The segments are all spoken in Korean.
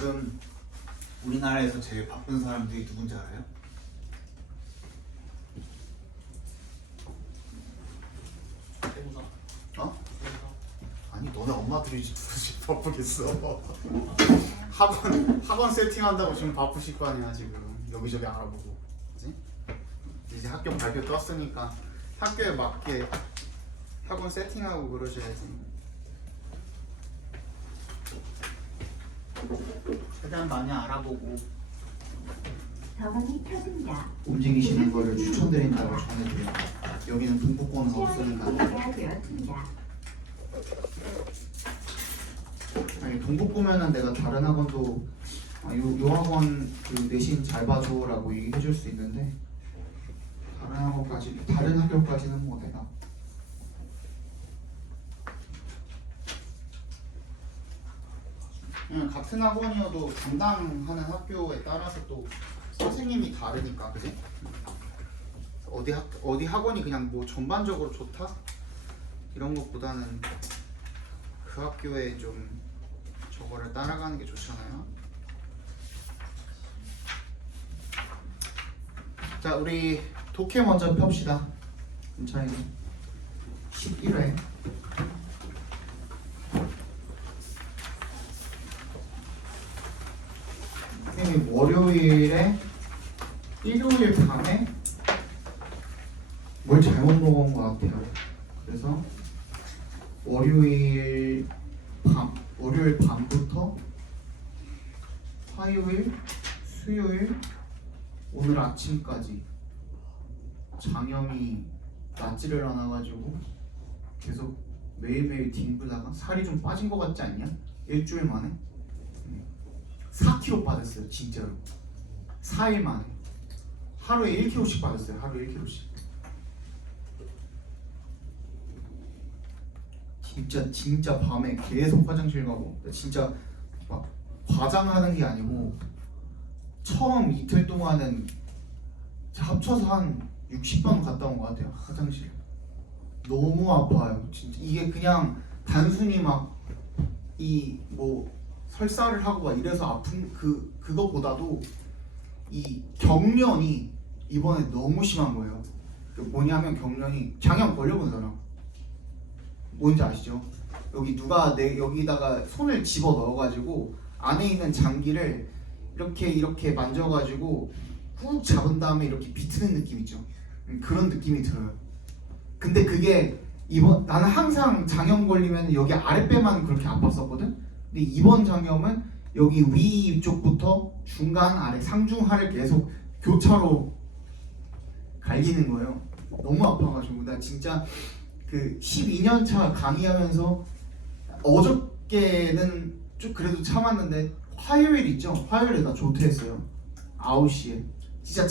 지금 우리나라에서 제일 바쁜 사람들이 누군지 알아요? 세무사. 어? 세무사. 아니 너네 엄마들이 지금 바쁘겠어. 학원 세팅한다고 지금 바쁘실 거 아니야 지금. 여기저기 알아보고, 그치? 이제 학교 발표 떴으니까 학교에 맞게 학원 세팅하고 그러셔야지. 최대한 많이 알아보고 전원이 켜진다. 움직이시는 거를 추천드린다고 전해드려요. 여기는 동북권은 없으니까. 시간이 되었습니다. 아니 동북보면은 내가 다른 학원도 요 학원 그 내신 잘 봐줘라고 얘기해줄 수 있는데 다른 학교까지는 뭐 내가 그냥 같은 학원이어도 담당하는 학교에 따라서 또 선생님이 다르니까, 그지? 어디 학원이 그냥 뭐 전반적으로 좋다 이런 것보다는 그 학교에 좀 저거를 따라가는 게 좋잖아요. 자, 우리 독해 먼저 펴봅시다. 괜찮아요. 11회. 선생님이 월요일에 일요일 밤에 뭘 잘못 먹은 것 같아요. 그래서 월요일 밤부터 화요일, 수요일, 오늘 아침까지 장염이 낫지를 않아가지고 계속 매일매일 뒹굴다가 살이 좀 빠진 것 같지 않냐? 일주일 만에 4kg 빠졌어요. 진짜로 4일 만에 하루에 1kg씩 빠졌어요. 하루에 1kg씩. 진짜 밤에 계속 화장실 가고, 진짜 막 과장하는 게 아니고 처음 이틀 동안은 합쳐서 한 60번 갔다 온 것 같아요. 화장실. 너무 아파요. 진짜 이게 그냥 단순히 막 이 뭐 설사를 하고 막 이래서 아픈 그거보다도 이 경련이 이번에 너무 심한 거예요. 뭐냐면 경련이 장염 걸려본 사람 뭔지 아시죠? 여기 누가 여기다가 손을 집어 넣어가지고 안에 있는 장기를 이렇게 만져가지고 꾹 잡은 다음에 이렇게 비트는 느낌 있죠? 그런 느낌이 들어요. 근데 그게 나는 항상 장염 걸리면 여기 아랫배만 그렇게 아팠었거든? 근데 이번 장염은 여기 위쪽부터 중간 아래 상중하를 계속 교차로 갈기는 거예요. 너무 아파가지고 나 진짜 그 12년차 강의하면서 어저께는 좀 그래도 참았는데 화요일 있죠? 화요일에 나 조퇴했어요. 9시에. 진짜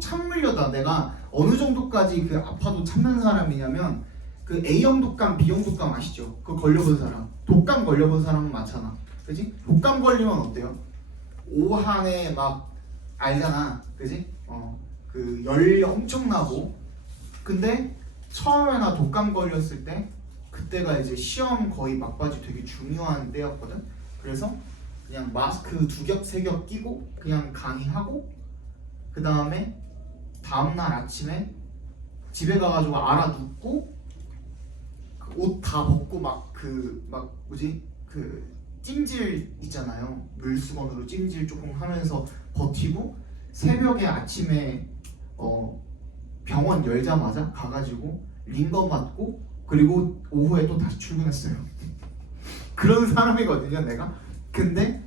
참으려다 내가 어느 정도까지 그 아파도 참는 사람이냐면 그 A형 독감, B형 독감 아시죠? 그거 걸려본 사람. 독감 걸려본 사람은 많잖아. 그지? 독감 걸리면 어때요? 오한에 막 알잖아. 그지? 그 열이 엄청나고. 근데 처음에 나 독감 걸렸을 때 그때가 이제 시험 거의 막바지 되게 중요한 때였거든. 그래서 그냥 마스크 2겹 3겹 끼고 그냥 강의하고 그 다음에 다음날 아침에 집에 가가지고 알아 눕고 옷 다 벗고 그 찜질 있잖아요. 물수건으로 찜질 조금 하면서 버티고 새벽에 아침에 병원 열자마자 가가지고 링거 맞고 그리고 오후에 또 다시 출근했어요. 그런 사람이거든요 내가. 근데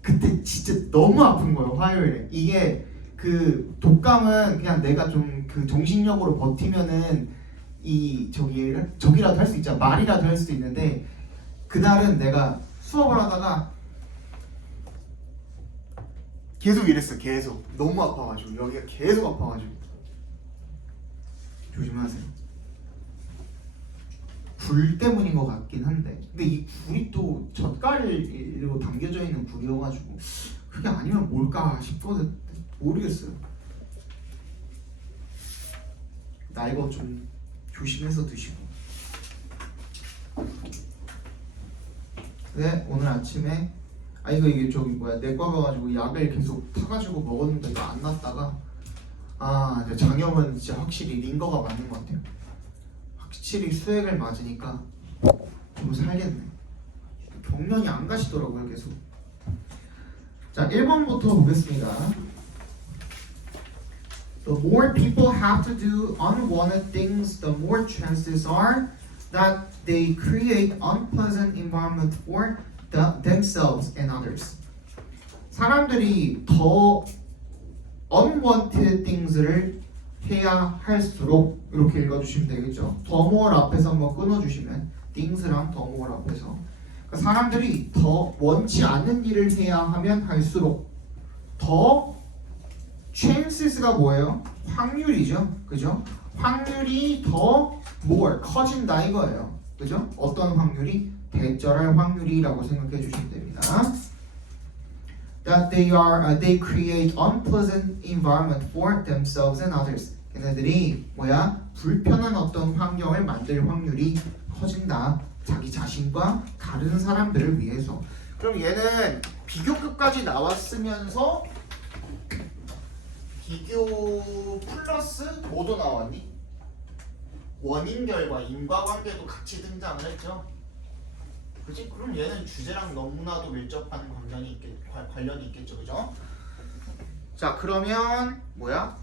그때 진짜 너무 아픈 거예요. 화요일에. 이게 그 독감은 그냥 내가 좀 그 정신력으로 버티면은 저기라도 할 수 있잖아. 말이라도 할 수 있는데 그날은 내가 수업을 하다가 계속 이랬어. 계속 너무 아파가지고 여기가 계속 아파가지고. 조심하세요. 불 때문인 것 같긴 한데 근데 이 불이 또 젓갈로 담겨져 있는 불이어가지고 그게 아니면 뭘까 싶거든. 모르겠어요. 나 이거 좀 조심해서 드시고. 네, 오늘 아침에 아 이게 저기 뭐야 내과 가가지고 약을 계속 타가지고 먹었는데 또 안 났다가 아 이제 장염은 진짜 확실히 링거가 맞는 것 같아요. 확실히 수액을 맞으니까 좀 살겠네. 경련이 안 가시더라고요 계속. 자 1번부터 보겠습니다. The more people have to do unwanted things, the more chances are that they create unpleasant environment for themselves and others. 사람들이 더 unwanted things를 해야 할수록 이렇게 읽어주시면 되겠죠. the more 앞에서 한번 끊어주시면 things랑 the more 앞에서 그러니까 사람들이 더 원치 않는 일을 해야 하면 할수록 더 chances가 뭐예요? 확률이죠. 그죠? 확률이 더 more 커진다 이거예요. 그죠? 어떤 확률이? 대절할 확률이라고 생각해 주시면 됩니다. That they create unpleasant environment for themselves and others. 걔네들이 뭐야? 불편한 어떤 환경을 만들 확률이 커진다. 자기 자신과 다른 사람들을 위해서. 그럼 얘는 비교급까지 나왔으면서 비교 플러스 뭐도 나왔니? 원인 결과 인과관계도 같이 등장을 했죠. 그치? 그럼 얘는 주제랑 너무나도 밀접한 관련이 있겠죠, 그죠? 자, 그러면 뭐야?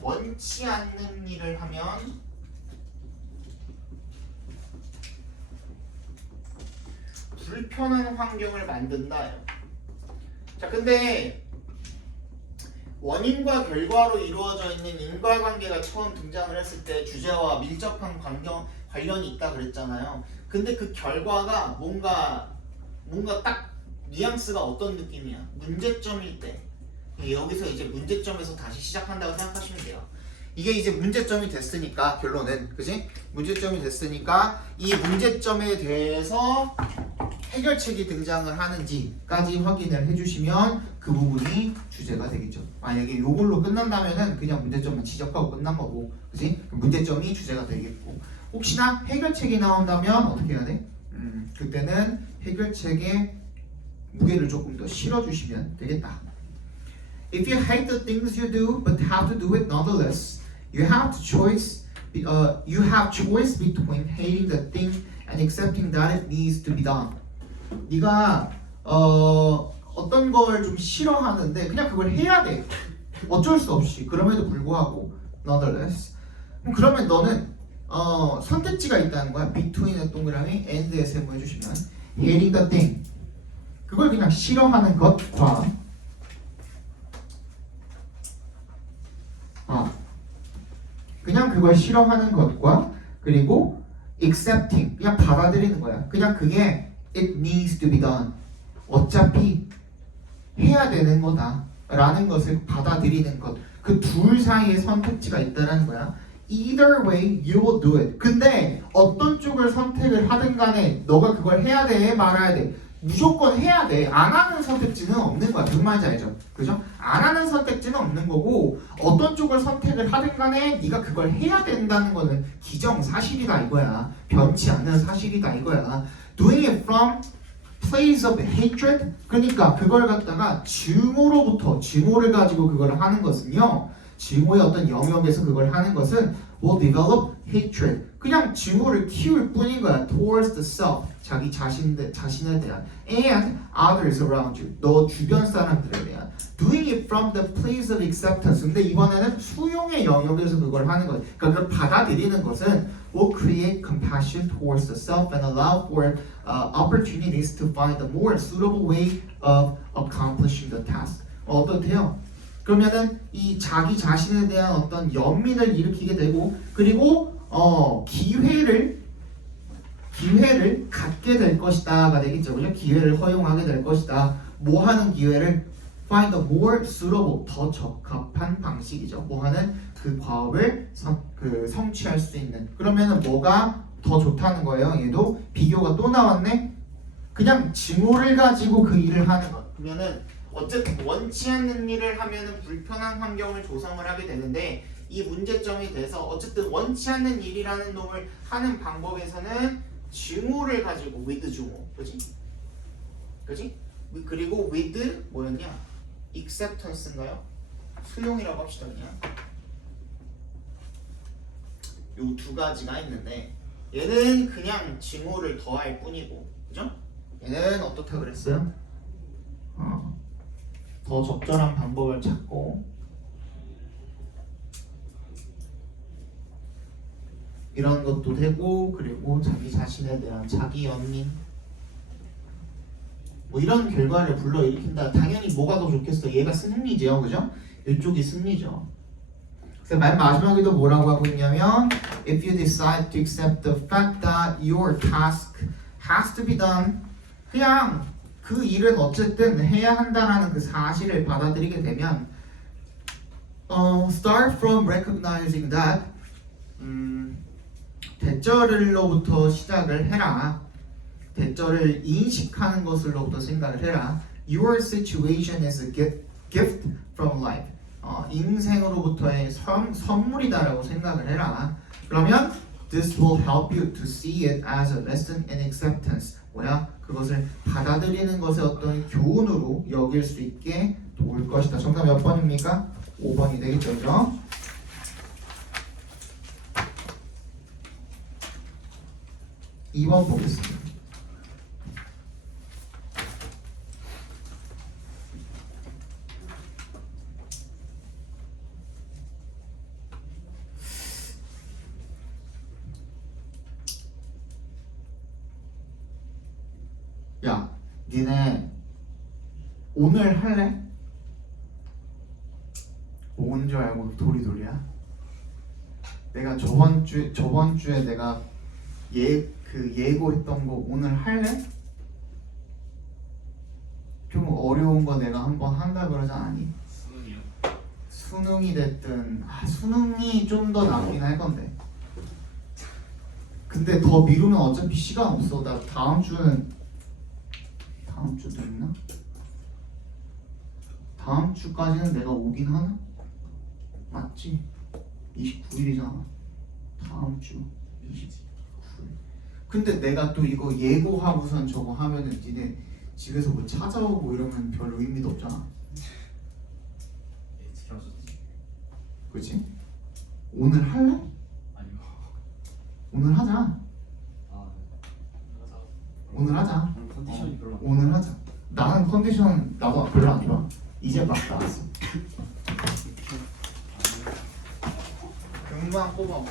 원치 않는 일을 하면 불편한 환경을 만든다요. 자, 근데 원인과 결과로 이루어져 있는 인과관계가 처음 등장을 했을 때 주제와 밀접한 관련이 있다 그랬잖아요. 근데 그 결과가 뭔가 딱 뉘앙스가 어떤 느낌이야? 문제점일 때. 여기서 이제 문제점에서 다시 시작한다고 생각하시면 돼요. 이게 이제 문제점이 됐으니까 결론은 그지? 문제점이 됐으니까 이 문제점에 대해서 해결책이 등장을 하는지까지 확인을 해주시면 그 부분이 주제가 되겠죠. 만약에 이걸로 끝난다면은 그냥 문제점만 지적하고 끝난 거고, 그지? 문제점이 주제가 되겠고, 혹시나 해결책이 나온다면 어떻게 해야 돼? 그때는 해결책에 무게를 조금 더 실어주시면 되겠다. If you hate the things you do but have to do it nonetheless, you have choice between hating the thing and accepting that it needs to be done. 네가 어떤 걸 좀 싫어하는데 그냥 그걸 해야 돼. 어쩔 수 없이. 그럼에도 불구하고 nonetheless. 그러면 너는 선택지가 있다는 거야. between의 동그라미 and에 세모해 주시면 hating the thing. 그걸 그냥 싫어하는 것과 그냥 그걸 싫어하는 것과 그리고 accepting 그냥 받아들이는 거야. 그냥 그게 it needs to be done. 어차피 해야 되는 거다 라는 것을 받아들이는 것. 그 둘 사이에 선택지가 있다는 거야. Either way you will do it. 근데 어떤 쪽을 선택을 하든 간에 너가 그걸 해야 돼 말아야 돼. 무조건 해야 돼. 안 하는 선택지는 없는 거야. 무슨 말인지 알죠? 그죠? 안 하는 선택지는 없는 거고 어떤 쪽을 선택을 하든 간에 네가 그걸 해야 된다는 거는 기정사실이다 이거야. 변치 않는 사실이다 이거야. Doing it from place of hatred. 그러니까 그걸 갖다가 증오를 가지고 그걸 하는 것은요. 증오의 어떤 영역에서 그걸 하는 것은 will develop hatred. 그냥 증오를 키울 뿐인 거야. Towards the self. 자기 자신에 대한 and others around you. 너 주변 사람들에 대한. Doing it from the place of acceptance. 근데 이번에는 수용의 영역에서 그걸 하는 거야. 그러니까 그걸 받아들이는 것은 will create compassion towards the self and allow for opportunities to find a more suitable way of accomplishing the task. 어떻대요? 그러면은 이 자기 자신에 대한 어떤 연민을 일으키게 되고 그리고 기회를 갖게 될 것이다가 되겠죠. 그죠? 기회를 허용하게 될 것이다. 뭐 하는 기회를 find a more suitable 더 적합한 방식이죠. 뭐 하는 그 과업을 성취할 수 있는. 그러면은 뭐가 더 좋다는 거예요. 얘도 비교가 또 나왔네. 그냥 증오를 가지고 그 일을 하는 것. 그러면은 어쨌든 원치 않는 일을 하면은 불편한 환경을 조성을 하게 되는데 이 문제점이 돼서 어쨌든 원치 않는 일이라는 놈을 하는 방법에서는 증오를 가지고 with 증오, 그지? 그지? 그리고 with 뭐였냐? acceptance인가요? 수용이라고 합시다 그냥. 요 두 가지가 있는데 얘는 그냥 증오를 더할 뿐이고, 그죠? 얘는 어떻다 그랬어요? 더 적절한 방법을 찾고 이런 것도 되고, 그리고 자기 자신에 대한 자기 연민 뭐 이런 결과를 불러일으킨다. 당연히 뭐가 더 좋겠어? 얘가 승리죠, 그죠? 이쪽이 승리죠. 그래서 맨 마지막에도 뭐라고 하고 있냐면 if you decide to accept the fact that your task has to be done, 그냥 그 일은 어쨌든 해야 한다라는 그 사실을 받아들이게 되면 start from recognizing that 대절로부터 시작을 해라. 대절을 인식하는 것으로부터 생각을 해라. Your situation is a gift from life. 인생으로부터의 선물이다라고 생각을 해라. 그러면 this will help you to see it as a lesson in acceptance. 뭐야? 그것을 받아들이는 것의 어떤 교훈으로 여길 수 있게 도울 것이다. 정답 몇 번입니까? 5번이 되겠죠, 그죠? (2번) 보겠습니다. 야, 니네 오늘 할래? 뭔 줄 알고 도리도리야? 내가 저번 주에 내가 예고했던 거 오늘 할래? 좀 어려운 거 내가 한번 한다 그러지 않니? 수능이요? 수능이 됐든 수능이 좀 더 낫긴 할 건데. 근데 더 미루면 어차피 시간 없어. 나 다음 주도 있나? 다음 주까지는 내가 오긴 하나? 맞지? 29일이잖아. 다음 주 29일. 근데 내가 또 이거 예고하고선 저거 하면은 니네 집에서 뭐 찾아오고 이러면 별 의미도 없잖아. 예, 지켜줬지. 그치? 오늘 할래? 아니요. 오늘 하자. 아, 맞아. 오늘 하자. 오늘 컨디션이 별로 안 오늘 하자. 나는 컨디션 나도 별로 안 좋아. 이제 막 나왔어. 금방 뽑아.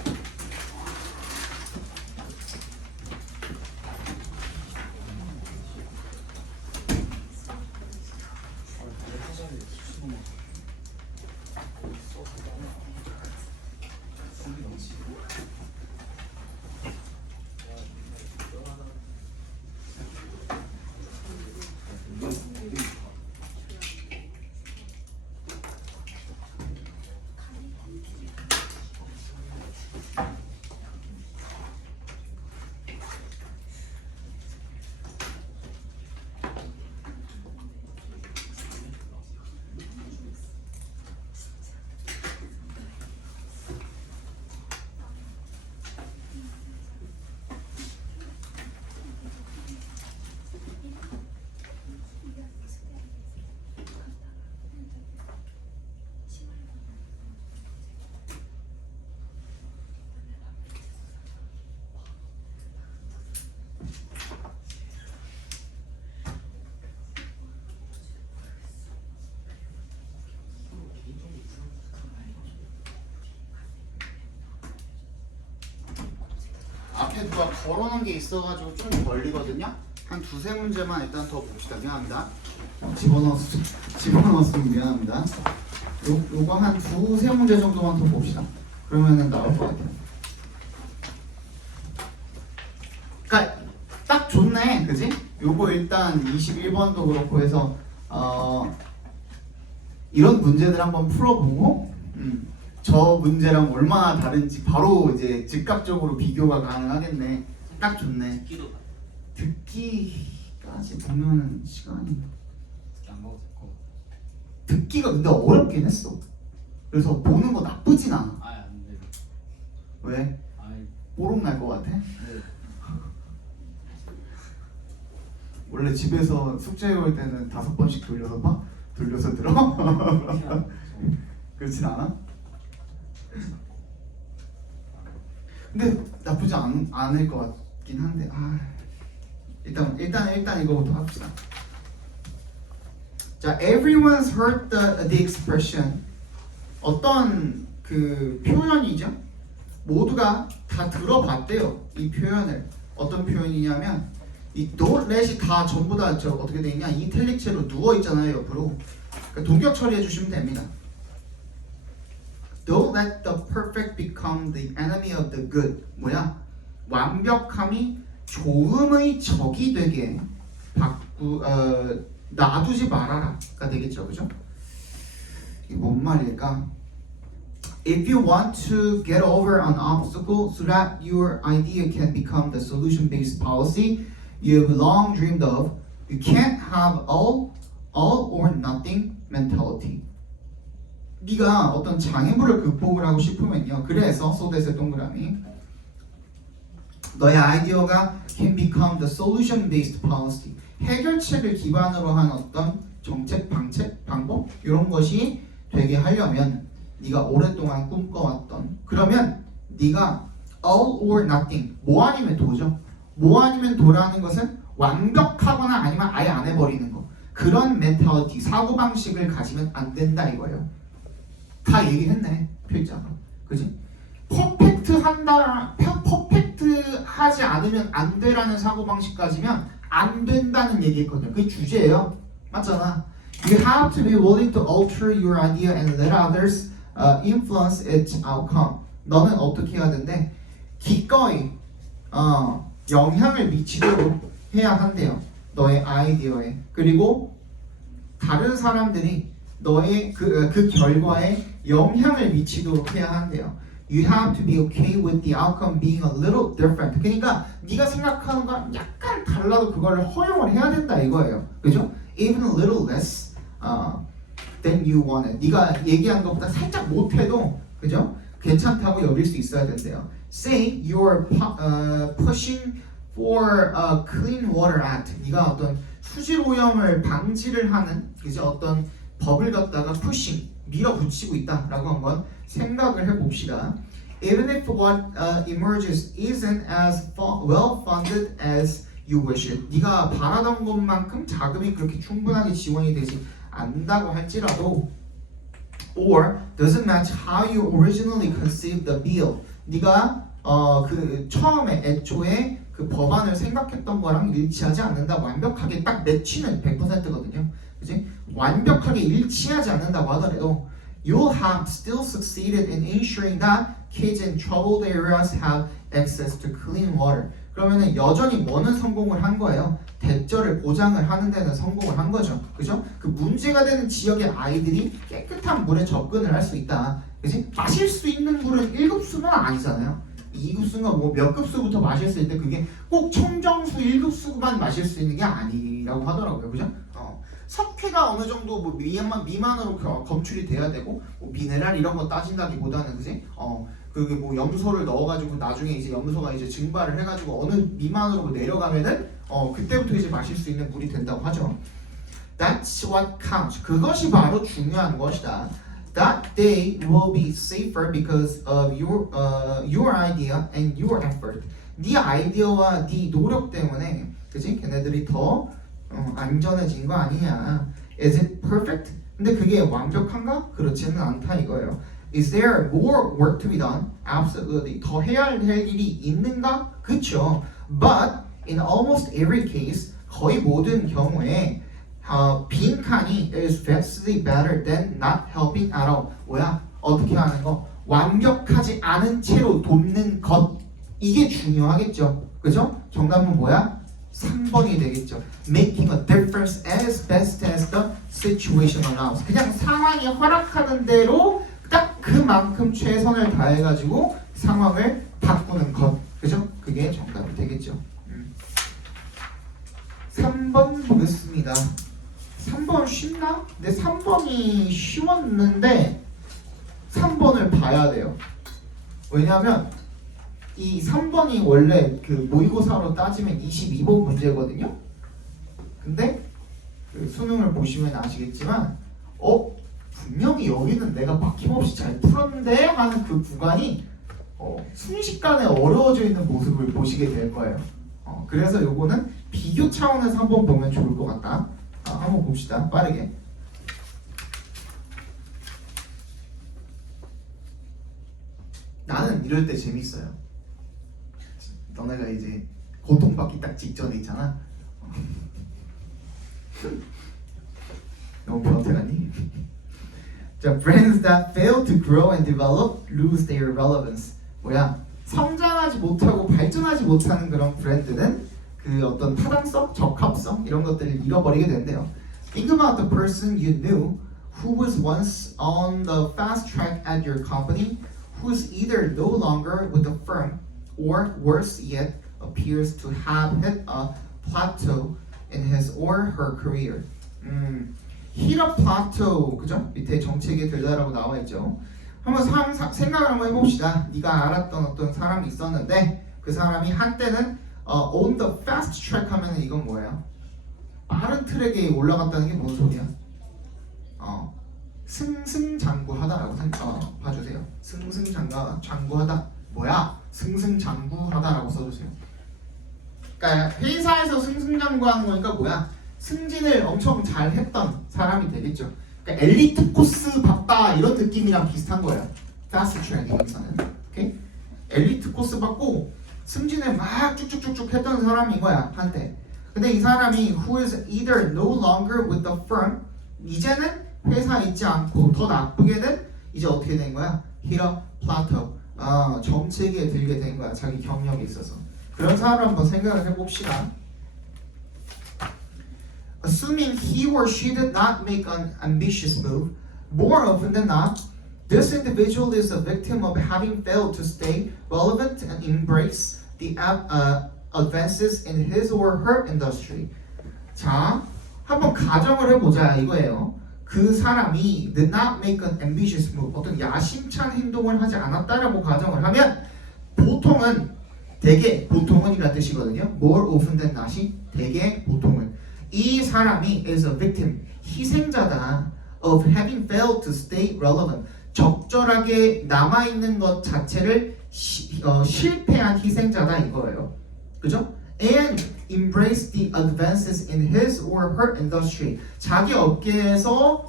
앞에 누가 걸어놓은 게 있어가지고 좀 걸리거든요. 한 두세 문제만 일단 더 봅시다. 미안합니다. 집어넣었으면 미안합니다. 요거 한 두세 문제 정도만 더 봅시다. 그러면은 나올 것 같아요. 그러니까 딱 좋네, 그지? 요거 일단 21번도 그렇고 해서 이런 문제들 한번 풀어보고 저 문제랑 얼마나 다른지 바로 이제 즉각적으로 비교가 가능하겠네. 딱 좋네. 듣기도 듣기까지 보면은 시간이 안 먹어도 될거 듣기가 근데 어렵긴 했어. 그래서 보는 거 나쁘진 않아. 아예 안 돼. 왜? 아예 뽀록 날 것 같아? 네. 원래 집에서 숙제 외울 때는 5번씩 돌려서 봐? 돌려서 들어? 그렇진 않아? 근데 나쁘지 않을 것 같긴 한데 일단 이거부터 합시다. 자, everyone's heard the expression. 어떤 그 표현이죠? 모두가 다 들어봤대요. 이 표현을. 어떤 표현이냐면 이 don't let이 다 전부 다 어떻게 돼 있냐? 이탈릭체로 누워 있잖아요, 옆으로. 그러니까 동격 처리해 주시면 됩니다. Don't let the perfect become the enemy of the good. 뭐야? 완벽함이 좋음의 적이 되게 놔두지 말아라가 되겠죠, 그죠? 이게 뭔 말일까? If you want to get over an obstacle so that your idea can become the solution-based policy you've long dreamed of, you can't have all or nothing mentality. 네가 어떤 장애물을 극복을 하고 싶으면요. 그래서 소댓의 동그라미 너의 아이디어가 can become the solution-based policy. 해결책을 기반으로 한 어떤 정책, 방책, 방법 이런 것이 되게 하려면 네가 오랫동안 꿈꿔왔던 그러면 네가 all or nothing 뭐 아니면 도죠. 뭐 아니면 도라는 것은 완벽하거나 아니면 아예 안 해버리는 거 그런 멘탈리티 사고방식을 가지면 안 된다 이거예요. 다 얘기했네 필자가 그지? 퍼펙트 하지 않으면 안 되라는 사고방식 가지면 안 된다는 얘기했거든요. 그게 주제예요. 맞잖아. You have to be willing to alter your idea and let others influence its outcome. 너는 어떻게 해야 된대? 기꺼이 영향을 미치도록 해야 한대요. 너의 아이디어에. 그리고 다른 사람들이 너의 그 결과에 영향을 미치도록 해야 한대요. You have to be okay with the outcome being a little different. 그러니까 네가 생각하는 거랑 약간 달라도 그걸 허용을 해야 된다 이거예요. 그죠? Even a little less than you wanted. 네가 얘기한 것보다 살짝 못해도 그죠? 괜찮다고 여길 수 있어야 된대요. Say you're pushing for a Clean Water Act. 네가 어떤 수질 오염을 방지를 하는 그죠? 어떤 법을 갖다가 pushing 밀어붙이고 있다라고 한번 생각을 해봅시다. Even if what emerges isn't as well funded as you wish it. 네가 바라던 것만큼 자금이 그렇게 충분하게 지원이 되지 않는다고 할지라도 or doesn't match how you originally conceived the bill. 네가 그 처음에 애초에 그 법안을 생각했던 거랑 일치하지 않는다. 완벽하게 딱 매치는 100%거든요. 그지? 완벽하게 일치하지 않는다고 하더라도 you'll have still succeeded in ensuring that kids in troubled areas have access to clean water. 그러면은 여전히 뭐는 성공을 한 거예요? 대절을 보장을 하는 데는 성공을 한 거죠. 그죠? 그 문제가 되는 지역의 아이들이 깨끗한 물에 접근을 할 수 있다. 그지? 마실 수 있는 물은 1급수는 아니잖아요. 2급수가 뭐 몇 급수부터 마실 수 있는데 그게 꼭 청정수 1급수만 마실 수 있는 게 아니라고 하더라고요. 그죠? 석회가 어느 정도 뭐 미만으로 검출이 돼야 되고 뭐 미네랄 이런 거 따진다기보다는 그지? 그게 뭐 염소를 넣어가지고 나중에 이제 염소가 이제 증발을 해가지고 어느 미만으로 내려가면은 그때부터 이제 마실 수 있는 물이 된다고 하죠. That's what counts. 그것이 바로 중요한 것이다. That they will be safer because of your idea and your effort. 네 아이디어와 네 노력 때문에 그지? 걔네들이 더 안전해진 거 아니냐. Is it perfect? 근데 그게 완벽한가? 그렇지는 않다 이거예요. Is there more work to be done? Absolutely. 더 해야 할 일이 있는가? 그쵸. But in almost every case, 거의 모든 경우에 빈 칸이 is vastly better than not helping at all. 뭐야? 어떻게 하는 거? 완벽하지 않은 채로 돕는 것. 이게 중요하겠죠. 그죠? 정답은 뭐야? 3번이 되겠죠. Making a difference as best as the situation allows. 그냥 상황이 허락하는 대로 딱 그만큼 최선을 다해가지고 상황을 바꾸는 것. 그죠? 그게 정답이 되겠죠. 3번 보겠습니다. 3번 쉽나? 근데 3번이 쉬웠는데 3번을 봐야 돼요. 왜냐하면 이 3번이 원래 그 모의고사로 따지면 22번 문제거든요. 근데 그 수능을 보시면 아시겠지만 분명히 여기는 내가 막힘없이 잘 풀었는데 하는 그 구간이 순식간에 어려워져 있는 모습을 보시게 될 거예요. 그래서 요거는 비교 차원에서 한번 보면 좋을 것 같다. 한번 봅시다. 빠르게. 나는 이럴 때 재밌어요. 너네가 이제 고통받기 딱 직전에 있잖아. 너무 변태라니? 자, brands that fail to grow and develop lose their relevance. 뭐야? 성장하지 못하고 발전하지 못하는 그런 브랜드는 그 어떤 타당성, 적합성 이런 것들을 잃어버리게 된대요. Think about the person you knew who was once on the fast track at your company, who's either no longer with the firm or worse yet appears to have hit a plateau in his or her career. hit a plateau, 그죠? 밑에 정책에 들다라고 나와 있죠. 한번 생각을 한번 해봅시다. 네가 알았던 어떤 사람이 있었는데 그 사람이 한때는 on the fast track 하면은 이건 뭐예요? 빠른 트랙에 올라갔다는 게 뭔 소리야? 승승장구하다라고 봐주세요. 승승장구하다 뭐야? 승승장구하다라고 써주세요. 그러니까 회사에서 승승장구하는 거니까 뭐야? 승진을 엄청 잘 했던 사람이 되겠죠. 그러니까 엘리트 코스 받다 이런 느낌이랑 비슷한 거예요. fast track 여기서는. 오케이? 엘리트 코스 받고 승진을 막 쭉쭉쭉쭉 했던 사람인 거야 한때. 근데 이 사람이 who is either no longer with the firm 이제는 회사에 있지 않고 더 나쁘게는 이제 어떻게 된 거야? hit a plateau. 정체기에 들게 된 거야. 자기 경력에 있어서. 그런 사람을 한번 생각을 해봅시다. Assuming he or she did not make an ambitious move, more often than not, this individual is a victim of having failed to stay relevant and embrace the advances in his or her industry. 자, 한번 가정을 해보자 이거예요. 그 사람이 did not make an ambitious move, 어떤 야심찬 행동을 하지 않았다라고 가정을 하면 보통은이라는 뜻이거든요. More often than not이 대개 보통은 이 사람이 is a victim, 희생자다 of having failed to stay relevant, 적절하게 남아있는 것 자체를 실패한 희생자다 이거예요. 그죠? And embrace the advances in his or her industry, 자기 업계에서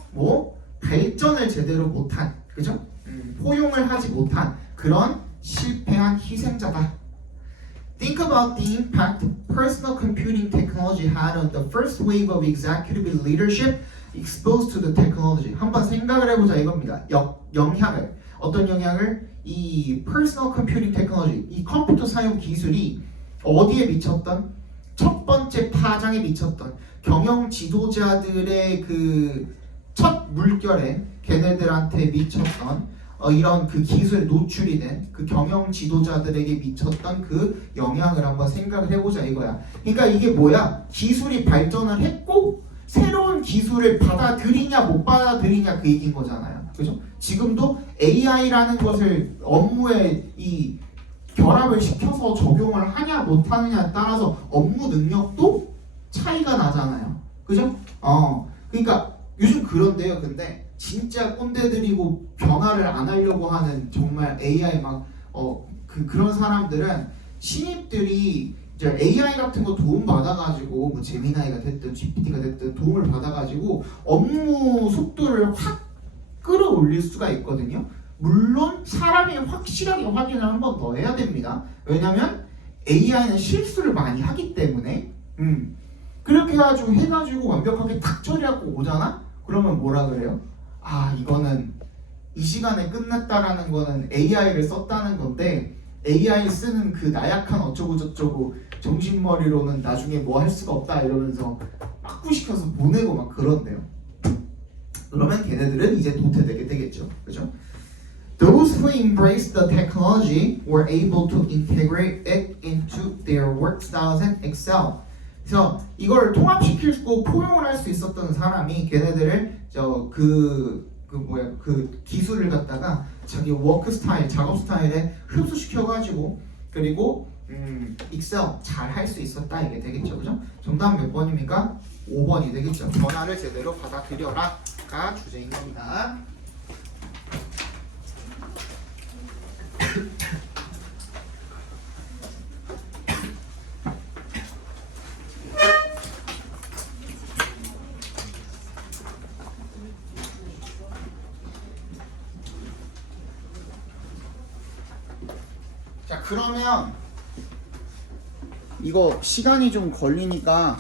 발전을 제대로 못한, 그죠? 포용을 하지 못한 그런 실패한 희생자다. Think about the impact personal computing technology had on the first wave of executive leadership exposed to the technology. 한번 생각을 해보자 이겁니다. 영향을, 어떤 영향을 이 personal computing technology, 이 컴퓨터 사용 기술이 어디에 미쳤던? 첫 번째 파장에 미쳤던 경영 지도자들의 그 첫 물결에 걔네들한테 미쳤던 이런 그 기술에 노출이 된 그 경영 지도자들에게 미쳤던 그 영향을 한번 생각을 해보자 이거야. 그러니까 이게 뭐야? 기술이 발전을 했고 새로운 기술을 받아들이냐 못 받아들이냐 그 얘기인 거잖아요. 그죠? 지금도 AI라는 것을 업무에 이 결합을 시켜서 적용을 하냐 못 하느냐에 따라서 업무 능력도 차이가 나잖아요. 그죠? 그러니까 요즘 그런데요. 근데 진짜 꼰대들이고 변화를 안 하려고 하는 정말 AI 그런 사람들은 신입들이 이제 AI 같은 거 도움 받아가지고 뭐 제미나이가 됐든 GPT가 됐든 도움을 받아가지고 업무 속도를 확 끌어올릴 수가 있거든요. 물론 사람이 확실하게 확인을 한 번 더 해야 됩니다. 왜냐면 AI는 실수를 많이 하기 때문에 그렇게 해가지고 완벽하게 탁 처리하고 오잖아? 그러면 뭐라 그래요? 이거는 이 시간에 끝났다라는 거는 AI를 썼다는 건데 AI 쓰는 그 나약한 어쩌고 저쩌고 정신머리로는 나중에 뭐 할 수가 없다 이러면서 막구시켜서 보내고 막 그런대요. 그러면 걔네들은 이제 도태되게 되겠죠. 그죠? Those who embraced the technology were able to integrate it into their work styles and excel. 그래서 이걸 통합시키고 포용을 할 수 있었던 사람이 걔네들을 그 기술을 갖다가 자기 워크 스타일, 작업 스타일에 흡수시켜가지고 그리고 익셀 잘 할 수 있었다 이게 되겠죠, 그죠? 정답 몇 번입니까? 5번이 되겠죠. 전화를 제대로 받아들여라가 주제인 겁니다. 자, 그러면 이거 시간이 좀 걸리니까